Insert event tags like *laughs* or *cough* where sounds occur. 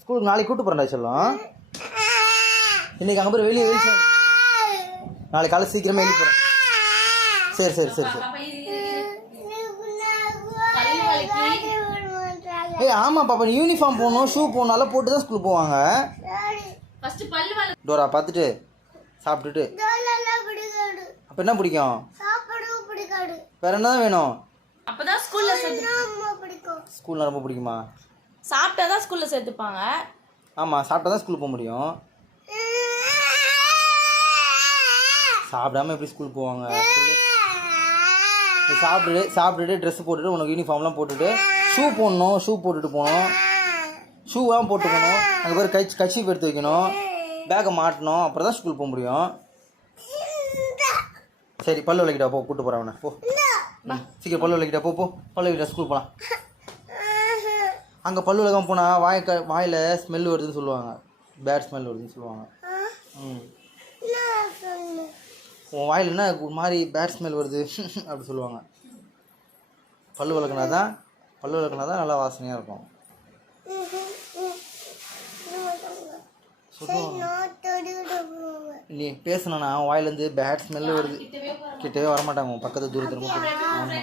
ஸ்கூலுக்கு நாளைக்கு கூட்டு போகிறேன்டா செல்லம். இன்னைக்கு அங்கே போய் வெளியே வெளியே நாளைக்கு காலை சீக்கிரமே வெளியே போகிறேன் சரி சரி சரி சரி. ஏய் ஆமாம் பாப்பா நீ யூனிஃபார்ம் போடணும் ஷூ போடணும் போட்டு தான் ஸ்கூல் போவாங்க. ஃபர்ஸ்ட் பல்லு வலி டோரா பார்த்துட்டு சாப்பிட்டுட்டு. அப்போ என்ன பிடிக்கும்? வேற என்ன தான் வேணும்? அப்பதான் ஸ்கூல்ல ஸ்கூலில் ரொம்ப பிடிக்குமா? சாப்பிட்டாதான் ஸ்கூல்ல சேர்த்துப்பாங்க. ஆமாம் சாப்பிட்டா தான் ஸ்கூல் போக முடியும். சாப்பிடாம எப்படி ஸ்கூல் போவாங்க? சாப்பிட்டுட்டு சாப்பிட்டுட்டு ட்ரெஸ் போட்டுட்டு உனக்கு யூனிஃபார்ம்லாம் போட்டுட்டு ஷூ போடணும் ஷூ போட்டுட்டு போகணும். ஷூலாம் போட்டு போகணும். அங்கே பேர் கட்சி கட்சி எடுத்து வைக்கணும். பேக்கை மாட்டணும். அப்புறம் தான் ஸ்கூல் போக முடியும். சரி பல்லு விளக்கிட்டா போ கூட்டு போகிறேன் அவனை. போ. சீக்கிரம் பல்லு விளக்கிட்டா போ போ. பல்லு விளக்கிட்டா ஸ்கூல் போகலாம் அங்கே பல்லு விளக்கம் போனால் வாய் க வாயில் ஸ்மெல் வருதுன்னு சொல்லுவாங்க. பேட் ஸ்மெல் வருதுன்னு சொல்லுவாங்க. ம். உன் வாயில் என்ன ஒரு மாதிரி பேட் ஸ்மெல் வருது? *laughs* அப்படி சொல்லுவாங்க. பல்லு விளக்குனா தான் பல்லு விளக்குனா தான் நல்லா வாசனையாக இருக்கும். நீ பேசணும்னா உன் வாயிலேருந்து பேட் ஸ்மெல் வருது. கிட்டவே வரமாட்டாங்க உன் பக்கத்து தூரத்தில் ஆமாம்